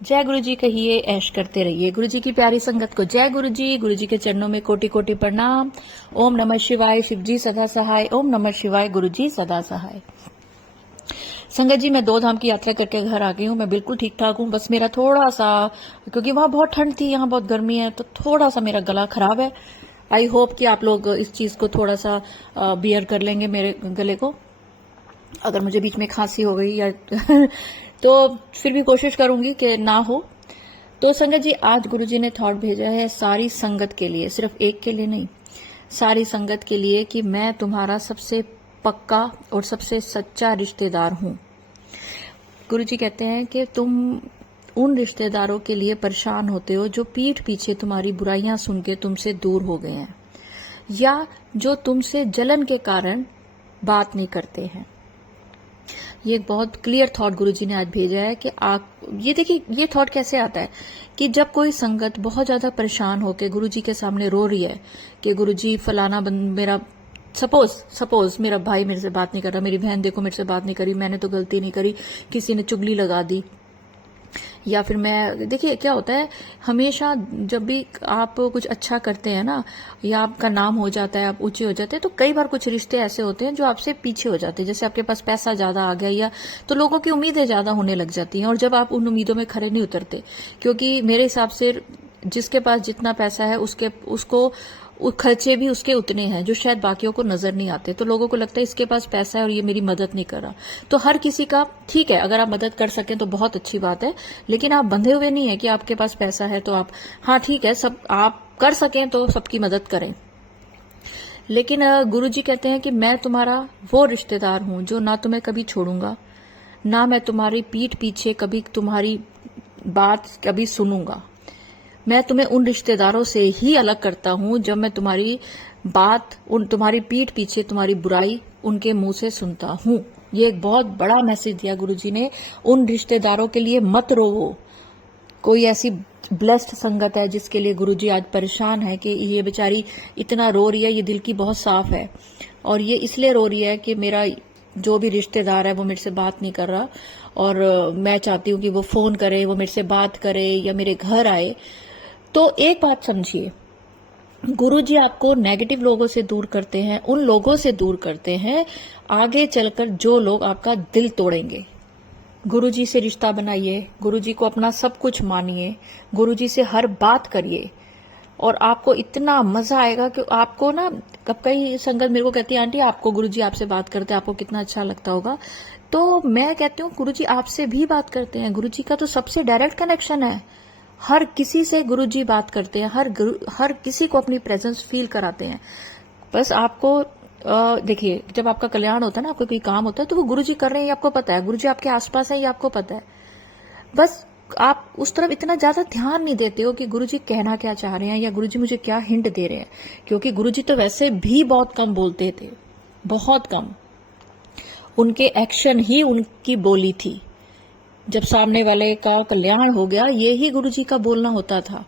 जय गुरु जी कहिए, ऐश करते रहिए। गुरु जी की प्यारी संगत को जय गुरु जी। गुरु जी के चरणों में कोटि कोटि प्रणाम। ओम नमः शिवाय, शिव जी सदा सहाय। ओम नमः शिवाय, गुरु जी सदा सहाय। संगत जी, मैं 2 धाम की यात्रा करके घर आ गई हूँ। मैं बिल्कुल ठीक ठाक हूँ। बस मेरा थोड़ा सा, क्योंकि वहां बहुत ठंड थी, यहाँ बहुत गर्मी है, तो थोड़ा सा मेरा गला खराब है। आई होप कि आप लोग इस चीज को थोड़ा सा बियर कर लेंगे, मेरे गले को। अगर मुझे बीच में खांसी हो गई या तो फिर भी कोशिश करूंगी कि ना हो। तो संगत जी, आज गुरुजी ने थॉट भेजा है सारी संगत के लिए, सिर्फ एक के लिए नहीं, सारी संगत के लिए, कि मैं तुम्हारा सबसे पक्का और सबसे सच्चा रिश्तेदार हूं। गुरुजी कहते हैं कि तुम उन रिश्तेदारों के लिए परेशान होते हो जो पीठ पीछे तुम्हारी बुराइयां सुन के तुमसे दूर हो गए हैं, या जो तुमसे जलन के कारण बात नहीं करते हैं। ये एक बहुत क्लियर थॉट गुरुजी ने आज भेजा है कि आप ये देखिए, ये थॉट कैसे आता है कि जब कोई संगत बहुत ज्यादा परेशान होकर गुरुजी के सामने रो रही है कि गुरुजी फलाना मेरा सपोज मेरा भाई मेरे से बात नहीं कर रहा, मेरी बहन देखो मेरे से बात नहीं करी, मैंने तो गलती नहीं करी, किसी ने चुगली लगा दी, या फिर मैं, देखिए क्या होता है, हमेशा जब भी आप कुछ अच्छा करते हैं ना, या आपका नाम हो जाता है, आप ऊंचे हो जाते हैं, तो कई बार कुछ रिश्ते ऐसे होते हैं जो आपसे पीछे हो जाते हैं। जैसे आपके पास पैसा ज्यादा आ गया, या तो लोगों की उम्मीदें ज्यादा होने लग जाती हैं, और जब आप उन उम्मीदों में खरे नहीं उतरते, क्योंकि मेरे हिसाब से जिसके पास जितना पैसा है उसको खर्चे भी उसके उतने हैं जो शायद बाकियों को नजर नहीं आते। तो लोगों को लगता है इसके पास पैसा है और ये मेरी मदद नहीं कर रहा। तो हर किसी का, ठीक है, अगर आप मदद कर सकें तो बहुत अच्छी बात है, लेकिन आप बंधे हुए नहीं है कि आपके पास पैसा है तो आप, हाँ ठीक है, सब आप कर सकें तो सबकी मदद करें। लेकिन गुरुजी कहते हैं कि मैं तुम्हारा वो रिश्तेदार हूं जो ना तुम्हें कभी छोड़ूंगा, ना मैं तुम्हारी पीठ पीछे कभी तुम्हारी बात कभी सुनूंगा। मैं तुम्हें उन रिश्तेदारों से ही अलग करता हूं जब मैं तुम्हारी बात, तुम्हारी पीठ पीछे तुम्हारी बुराई उनके मुंह से सुनता हूं। ये एक बहुत बड़ा मैसेज दिया गुरुजी ने। उन रिश्तेदारों के लिए मत रोवो। कोई ऐसी ब्लेस्ड संगत है जिसके लिए गुरुजी आज परेशान है कि ये बेचारी इतना रो रही है, ये दिल की बहुत साफ है, और ये इसलिए रो रही है कि मेरा जो भी रिश्तेदार है वो मेरे से बात नहीं कर रहा, और मैं चाहती हूँ कि वो फोन करे, वो मेरे से बात करे, या मेरे घर आए। तो एक बात समझिए, गुरुजी आपको नेगेटिव लोगों से दूर करते हैं, उन लोगों से दूर करते हैं आगे चलकर जो लोग आपका दिल तोड़ेंगे। गुरुजी से रिश्ता बनाइए, गुरुजी को अपना सब कुछ मानिए, गुरुजी से हर बात करिए, और आपको इतना मजा आएगा कि आपको ना, कब कई संगत मेरे को कहती है, आंटी आपको गुरुजी आपसे बात करते हैं, आपको कितना अच्छा लगता होगा। तो मैं कहती हूँ गुरुजी आपसे भी बात करते हैं। गुरुजी का तो सबसे डायरेक्ट कनेक्शन है, हर किसी से गुरुजी बात करते हैं, हर किसी को अपनी प्रेजेंस फील कराते हैं। बस आपको देखिए, जब आपका कल्याण होता है ना, आपको कोई काम होता है, तो वो गुरुजी कर रहे हैं, ये आपको पता है, गुरुजी आपके आसपास है, ये आपको पता है। बस आप उस तरफ इतना ज्यादा ध्यान नहीं देते हो कि गुरुजी कहना क्या चाह रहे हैं, या गुरुजी मुझे क्या हिंट दे रहे हैं, क्योंकि गुरुजी तो वैसे भी बहुत कम बोलते थे, बहुत कम। उनके एक्शन ही उनकी बोली थी। जब सामने वाले का कल्याण हो गया, ये ही गुरुजी का बोलना होता था,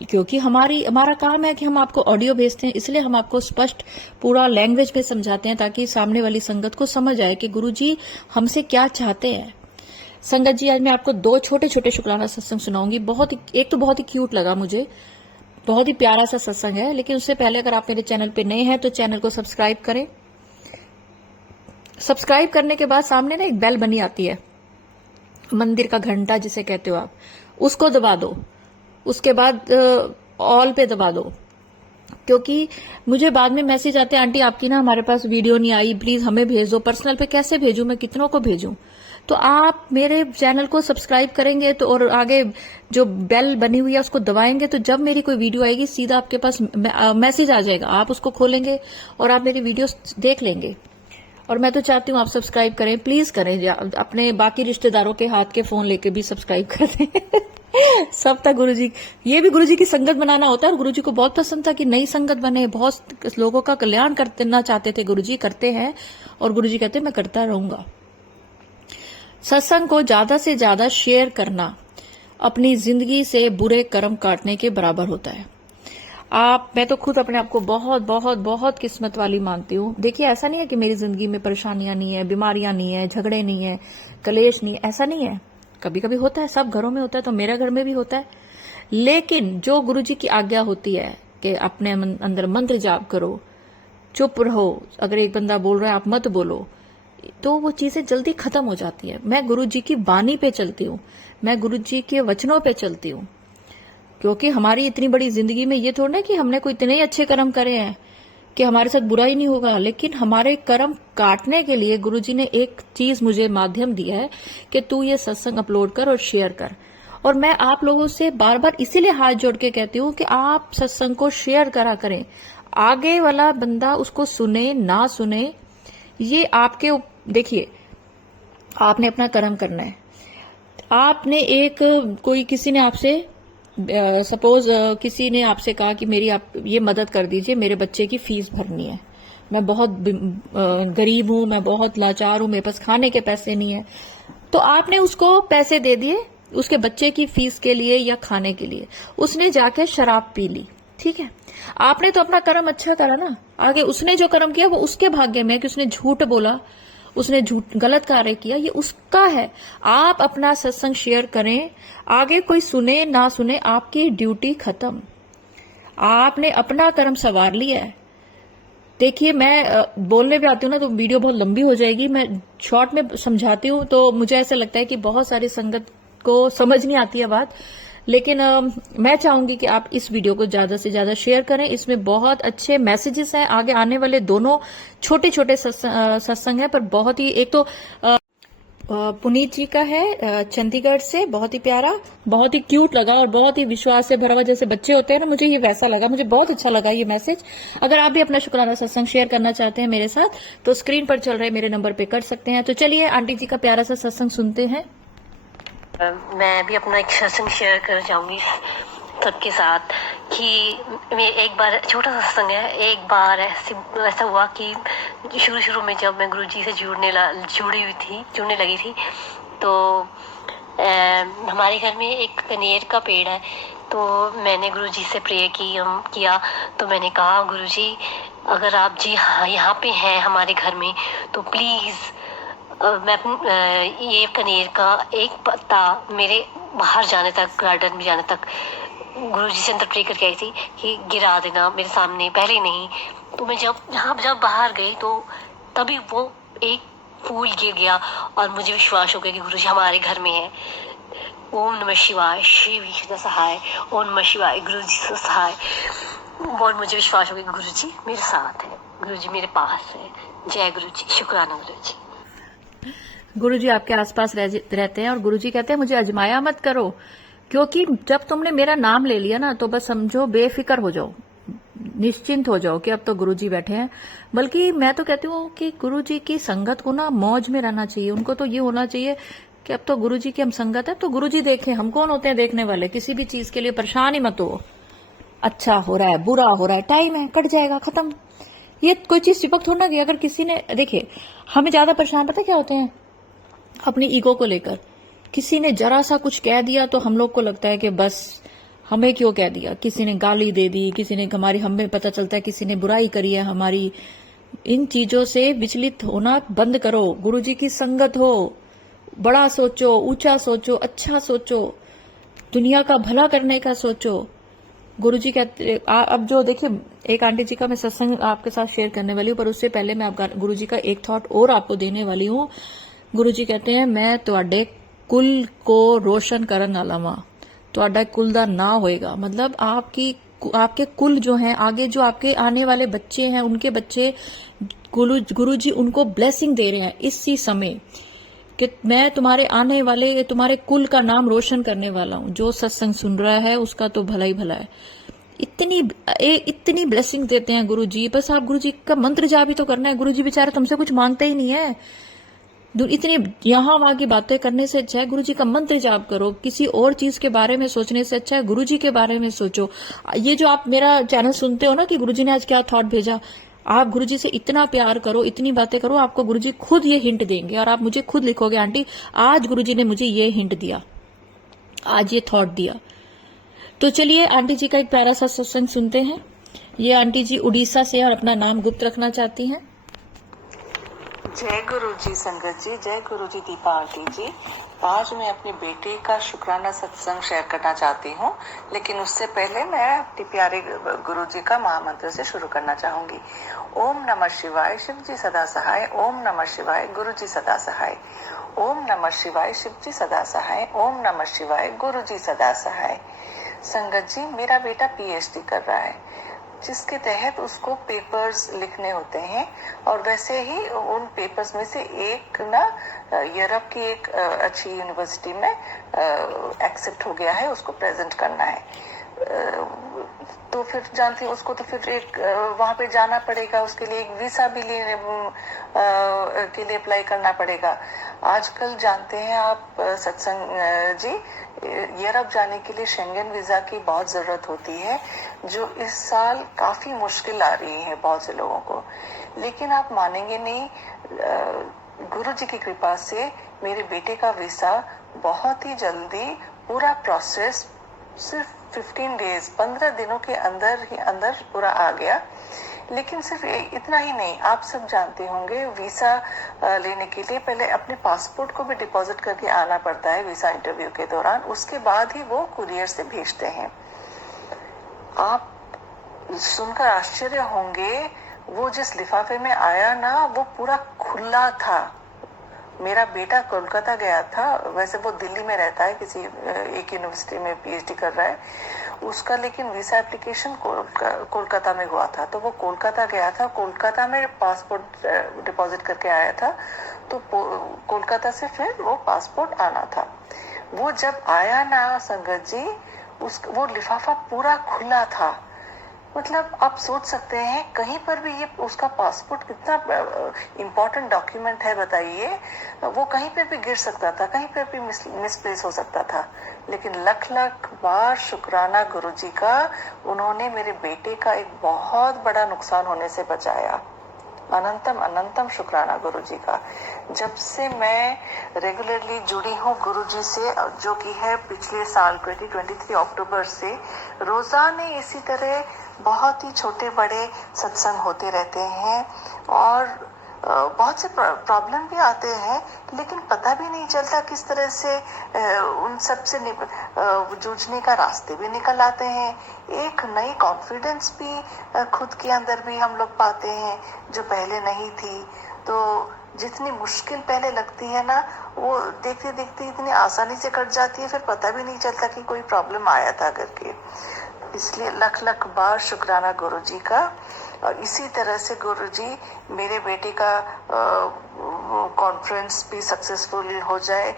क्योंकि हमारा काम है कि हम आपको ऑडियो भेजते हैं, इसलिए हम आपको स्पष्ट पूरा लैंग्वेज में समझाते हैं, ताकि सामने वाली संगत को समझ आए कि गुरुजी हमसे क्या चाहते हैं। संगत जी, आज मैं आपको 2 छोटे छोटे शुक्राना सत्संग सुनाऊंगी। एक तो बहुत ही क्यूट लगा मुझे, बहुत ही प्यारा सा सत्संग है। लेकिन उससे पहले, अगर आप मेरे चैनल पे नए हैं तो चैनल को सब्सक्राइब करें। सब्सक्राइब करने के बाद सामने ना एक बेल बनी आती है, मंदिर का घंटा जिसे कहते हो आप, उसको दबा दो। उसके बाद ऑल पे दबा दो, क्योंकि मुझे बाद में मैसेज आते हैं, आंटी आपकी ना हमारे पास वीडियो नहीं आई, प्लीज हमें भेज दो। पर्सनल पे कैसे भेजूं मैं, कितनों को भेजूं? तो आप मेरे चैनल को सब्सक्राइब करेंगे तो, और आगे जो बेल बनी हुई है उसको दबाएंगे, तो जब मेरी कोई वीडियो आएगी सीधा आपके पास मैसेज आ जाएगा, आप उसको खोलेंगे और आप मेरी वीडियो देख लेंगे। और मैं तो चाहती हूँ आप सब्सक्राइब करें, प्लीज करें। अपने बाकी रिश्तेदारों के हाथ के फोन लेके भी सब्सक्राइब कर दें। सब तक गुरुजी, ये भी गुरुजी की संगत बनाना होता है, और गुरुजी को बहुत पसंद था कि नई संगत बने। बहुत लोगों का कल्याण करना चाहते थे, गुरुजी करते हैं, और गुरुजी कहते हैं मैं करता रहूंगा। सत्संग को ज्यादा से ज्यादा शेयर करना अपनी जिंदगी से बुरे कर्म काटने के बराबर होता है। मैं तो खुद अपने आप को बहुत बहुत बहुत किस्मत वाली मानती हूँ। देखिए, ऐसा नहीं है कि मेरी जिंदगी में परेशानियां नहीं है, बीमारियां नहीं है, झगड़े नहीं है, कलेश नहीं है, ऐसा नहीं है। कभी कभी होता है, सब घरों में होता है, तो मेरे घर में भी होता है। लेकिन जो गुरुजी की आज्ञा होती है कि अपने अंदर मंत्र जाप करो, चुप रहो, अगर एक बंदा बोल रहा है आप मत बोलो, तो वो चीजें जल्दी खत्म हो जाती है। मैं गुरुजी की वाणी पे चलती हूँ, मैं गुरुजी के वचनों पे चलती हूँ, क्योंकि हमारी इतनी बड़ी जिंदगी में ये थोड़ा ना कि हमने कोई इतने अच्छे कर्म करे हैं कि हमारे साथ बुरा ही नहीं होगा। लेकिन हमारे कर्म काटने के लिए गुरुजी ने एक चीज मुझे माध्यम दिया है कि तू ये सत्संग अपलोड कर और शेयर कर। और मैं आप लोगों से बार बार इसीलिए हाथ जोड़ के कहती हूँ कि आप सत्संग को शेयर करा करें। आगे वाला बंदा उसको सुने ना सुने, ये आपके देखिए, आपने अपना कर्म करना है। आपने एक कोई किसी ने आपसे सपोज किसी ने आपसे कहा कि मेरी आप ये मदद कर दीजिए, मेरे बच्चे की फीस भरनी है, मैं बहुत गरीब हूं, मैं बहुत लाचार हूं, मेरे पास खाने के पैसे नहीं है। तो आपने उसको पैसे दे दिए उसके बच्चे की फीस के लिए या खाने के लिए, उसने जाके शराब पी ली, ठीक है, आपने तो अपना कर्म अच्छा करा ना। आगे उसने जो कर्म किया वो उसके भाग्य में, कि उसने झूठ बोला, उसने झूठ गलत कार्य किया, ये उसका है। आप अपना सत्संग शेयर करें, आगे कोई सुने ना सुने, आपकी ड्यूटी खत्म, आपने अपना कर्म सवार लिया है। देखिए, मैं बोलने पे आती हूँ ना तो वीडियो बहुत लंबी हो जाएगी, मैं शॉर्ट में समझाती हूँ, तो मुझे ऐसा लगता है कि बहुत सारी संगत को समझ नहीं आती है बात। लेकिन मैं चाहूंगी कि आप इस वीडियो को ज्यादा से ज्यादा शेयर करें, इसमें बहुत अच्छे मैसेजेस हैं। आगे आने वाले दोनों छोटे छोटे सत्संग हैं, पर बहुत ही, एक तो पुनीत जी का है चंडीगढ़ से, बहुत ही प्यारा, बहुत ही क्यूट लगा और बहुत ही विश्वास से भरा हुआ, जैसे बच्चे होते हैं ना, मुझे ये वैसा लगा, मुझे बहुत अच्छा लगा ये मैसेज। अगर आप भी अपना शुक्राना सत्संग शेयर करना चाहते हैं मेरे साथ, तो स्क्रीन पर चल रहे मेरे नंबर पे कर सकते हैं। तो चलिए आंटी जी का प्यारा सा सत्संग सुनते हैं। मैं भी अपना एक सत्संग शेयर करना चाहूंगी सबके साथ कि मैं एक बार, छोटा सा सत्संग है, एक बार ऐसा हुआ कि शुरू में जब मैं गुरुजी से जुड़ने लगी थी, तो हमारे घर में एक कनेर का पेड़ है। तो मैंने गुरुजी से प्रे किया, तो मैंने कहा गुरुजी अगर आप जी यहाँ पे हैं हमारे घर में, तो प्लीज़ मैं ये कनेर का एक पत्ता मेरे बाहर जाने तक, गार्डन में जाने तक गुरुजी से अंदर प्रे करके आई थी कि गिरा देना मेरे सामने, पहले नहीं। तो मैं जब बाहर गई तो तभी वो एक फूल गिर गया और मुझे विश्वास हो गया कि गुरुजी हमारे घर में है। ओम नमः शिवाय, शिव सदा सहाय, ओम नमः शिवाय, गुरुजी सदा सहाय। और मुझे विश्वास हो गया कि गुरुजी मेरे साथ है, गुरुजी मेरे पास है। जय गुरुजी, शुक्राना गुरुजी। गुरुजी आपके आसपास रहते हैं और गुरुजी कहते हैं मुझे अजमाया मत करो, क्योंकि जब तुमने मेरा नाम ले लिया ना तो बस समझो बेफिक्र हो जाओ, निश्चिंत हो जाओ कि अब तो गुरुजी बैठे हैं। बल्कि मैं तो कहती हूँ कि गुरुजी की संगत को ना मौज में रहना चाहिए। उनको तो ये होना चाहिए कि अब तो गुरुजी की हम संगत है, तो गुरुजी देखें, हम कौन होते हैं देखने वाले। किसी भी चीज के लिए परेशान ही मत हो, अच्छा हो रहा है बुरा हो रहा है, टाइम है, कट जाएगा, खत्म। ये कोई चीज चिपक थोड़ा ना गई। अगर किसी ने, देखिए हमें ज्यादा परेशान पता क्या होते हैं, अपनी ईगो को लेकर। किसी ने जरा सा कुछ कह दिया तो हम लोग को लगता है कि बस हमें क्यों कह दिया, किसी ने गाली दे दी, किसी ने हमारी, हमें पता चलता है किसी ने बुराई करी है हमारी। इन चीजों से विचलित होना बंद करो, गुरुजी की संगत हो, बड़ा सोचो, ऊंचा सोचो, अच्छा सोचो, दुनिया का भला करने का सोचो। गुरुजी कहते, अब जो देखिए, एक आंटी जी का मैं सत्संग आपके साथ शेयर करने वाली हूँ, पर उससे पहले मैं गुरुजी का एक थॉट और आपको देने वाली हूँ। गुरुजी कहते हैं मैं तुहाडे कुल को रोशन करन वाला वां, तुहाडा कुल दा ना होएगा। मतलब आपके कुल जो हैं, आगे जो आपके आने वाले बच्चे हैं, उनके बच्चे, गुरुजी उनको ब्लेसिंग दे रहे हैं इसी समय कि मैं तुम्हारे आने वाले, तुम्हारे कुल का नाम रोशन करने वाला हूं। जो सत्संग सुन रहा है उसका तो भला ही भला है। इतनी ब्लेसिंग देते हैं गुरुजी। बस आप गुरुजी का मंत्र जाप भी तो करना है। गुरुजी बेचारे तुमसे कुछ मांगते ही नहीं है। इतनी यहाँ वहां की बातें करने से अच्छा है गुरुजी का मंत्र जाप करो। किसी और चीज के बारे में सोचने से अच्छा है गुरुजी के बारे में सोचो। ये जो आप मेरा चैनल सुनते हो ना कि गुरुजी ने आज क्या थॉट भेजा, आप गुरुजी से इतना प्यार करो, इतनी बातें करो, आपको गुरुजी खुद ये हिंट देंगे और आप मुझे खुद लिखोगे आंटी आज गुरुजी ने मुझे ये हिंट दिया, आज ये थॉट दिया। तो चलिए आंटी जी का एक प्यारा सा सत्संग सुनते हैं। ये आंटी जी उड़ीसा से और अपना नाम गुप्त रखना चाहती हैं। जय गुरु जी संगत जी, जय गुरु जी दीपा आंटी जी। आज मैं अपने बेटे का शुक्राना सत्संग शेयर करना चाहती हूँ, लेकिन उससे पहले मैं अपने प्यारे गुरु जी का महामंत्र से शुरू करना चाहूंगी। ओम नमः शिवाय, शिव जी सदा सहाय। ओम नमः शिवाय, गुरु जी सदा सहाय। ओम नमः शिवाय, शिव जी सदा सहाय। ओम नमः शिवाय, गुरु जी सदा सहाय। संगत जी, मेरा बेटा PhD कर रहा है, जिसके तहत उसको पेपर्स लिखने होते हैं, और वैसे ही उन पेपर्स में से एक ना यूरोप की एक अच्छी यूनिवर्सिटी में एक्सेप्ट हो गया है, उसको प्रेजेंट करना है। तो फिर जानती हूँ उसको, तो फिर एक वहां पे जाना पड़ेगा, उसके लिए एक वीसा भी के लिए अप्लाई करना पड़ेगा। आजकल जानते हैं आप सत्संग जी, यूरोप जाने के लिए शेंगन वीजा की बहुत जरूरत होती है, जो इस साल काफी मुश्किल आ रही है बहुत से लोगों को। लेकिन आप मानेंगे नहीं, गुरु जी की कृपा से मेरे बेटे का वीसा बहुत ही जल्दी पूरा प्रोसेस सिर्फ 15 डेज 15 दिनों के अंदर पूरा आ गया। लेकिन सिर्फ इतना ही नहीं, आप सब जानते होंगे वीसा लेने के लिए पहले अपने पासपोर्ट को भी डिपॉजिट करके आना पड़ता है वीसा इंटरव्यू के दौरान, उसके बाद ही वो कुरियर से भेजते हैं। आप सुनकर आश्चर्य होंगे, वो जिस लिफाफे में आया ना, वो पूरा खुला था। मेरा बेटा कोलकाता गया था, वैसे वो दिल्ली में रहता है, किसी एक यूनिवर्सिटी में PhD कर रहा है उसका, लेकिन वीसा एप्लीकेशन कोलकाता में हुआ था। तो वो कोलकाता गया था, कोलकाता में पासपोर्ट डिपॉजिट करके आया था, तो कोलकाता से फिर वो पासपोर्ट आना था। वो जब आया ना संगत जी, वो लिफाफा पूरा खुला था। मतलब आप सोच सकते हैं, कहीं पर भी ये उसका पासपोर्ट कितना इम्पोर्टेंट डॉक्यूमेंट है बताइए, वो कहीं पर भी गिर सकता था, कहीं पर भी मिसप्लेस हो सकता था। लेकिन लख लख बार शुक्राना गुरुजी का, उन्होंने मेरे बेटे का एक बहुत बड़ा नुकसान होने से बचाया। अनंतम अनंतम शुक्राना गुरुजी का। जब से मैं रेगुलरली जुड़ी हूँ गुरुजी से, जो कि है पिछले साल 2023 अक्टूबर से, रोजाना इसी तरह बहुत ही छोटे बड़े सत्संग होते रहते हैं, और बहुत से प्रॉब्लम भी आते हैं, लेकिन पता भी नहीं चलता किस तरह से उन सब से जूझने का रास्ते भी निकल आते हैं। एक नई कॉन्फिडेंस भी खुद के अंदर भी हम लोग पाते हैं, जो पहले नहीं थी। तो जितनी मुश्किल पहले लगती है ना, वो देखते देखते इतनी आसानी से कट जाती है, फिर पता भी नहीं चलता कि कोई प्रॉब्लम आया था करके। इसलिए लख लख बार शुक्राना गुरुजी का। और इसी तरह से गुरुजी मेरे बेटे का कॉन्फ्रेंस भी सक्सेसफुल हो जाए,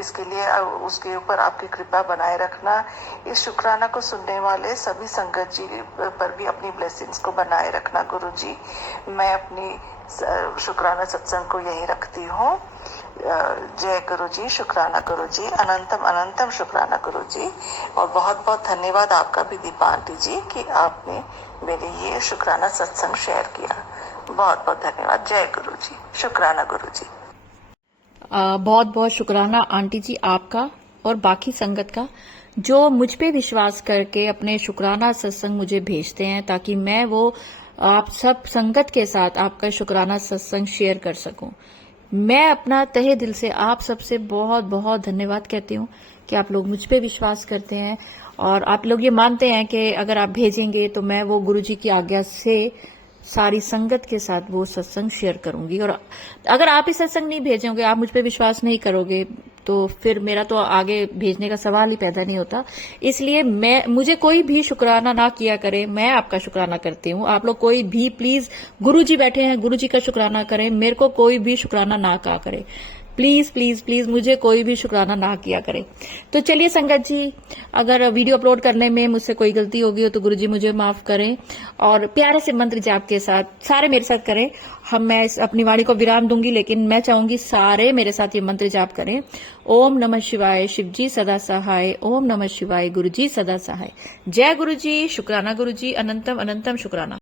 इसके लिए उसके ऊपर आपकी कृपा बनाए रखना। इस शुक्राना को सुनने वाले सभी संगत जी पर भी अपनी ब्लेसिंग्स को बनाए रखना गुरुजी। मैं अपनी शुक्राना सत्संग को यही रखती हूँ। जय गुरुजी, शुक्राना गुरुजी, अनंतम अनंतम शुक्राना गुरुजी। और बहुत बहुत धन्यवाद आपका भी दीपा आंटी जी कि आपने मेरे ये शुक्राना सत्संग शेयर किया। बहुत बहुत धन्यवाद। जय गुरुजी, शुक्राना गुरुजी। बहुत बहुत शुक्राना आंटी जी आपका और बाकी संगत का, जो मुझ पे विश्वास करके अपने शुक्राना सत्संग मुझे भेजते हैं, ताकि मैं वो आप सब संगत के साथ आपका शुक्राना सत्संग शेयर कर सकूं। मैं अपना तहे दिल से आप सबसे बहुत बहुत धन्यवाद कहती हूँ कि आप लोग मुझ पे विश्वास करते हैं, और आप लोग ये मानते हैं कि अगर आप भेजेंगे तो मैं वो गुरुजी की आज्ञा से सारी संगत के साथ वो सत्संग शेयर करूंगी। और अगर आप ही सत्संग नहीं भेजोगे, आप मुझ पे विश्वास नहीं करोगे, तो फिर मेरा तो आगे भेजने का सवाल ही पैदा नहीं होता। इसलिए मुझे कोई भी शुक्राना ना किया करे, मैं आपका शुक्राना करती हूँ। आप लोग कोई भी प्लीज, गुरुजी बैठे हैं, गुरुजी का शुक्राना करें, मेरे को कोई भी शुक्राना ना कहा करे। प्लीज प्लीज प्लीज मुझे कोई भी शुक्राना ना किया करे। तो चलिए संगत जी, अगर वीडियो अपलोड करने में मुझसे कोई गलती होगी हो तो गुरुजी मुझे माफ करें, और प्यारे से मंत्र जाप के साथ सारे मेरे साथ करें। मैं अपनी वाणी को विराम दूंगी, लेकिन मैं चाहूंगी सारे मेरे साथ ये मंत्र जाप करें। ओम नमः शिवाय, शिवजी सदा सहाय। ओम नमः शिवाय, गुरुजी सदा सहाय। जय गुरुजी, शुक्राना गुरुजी, अनंतम अनंतम शुक्राना।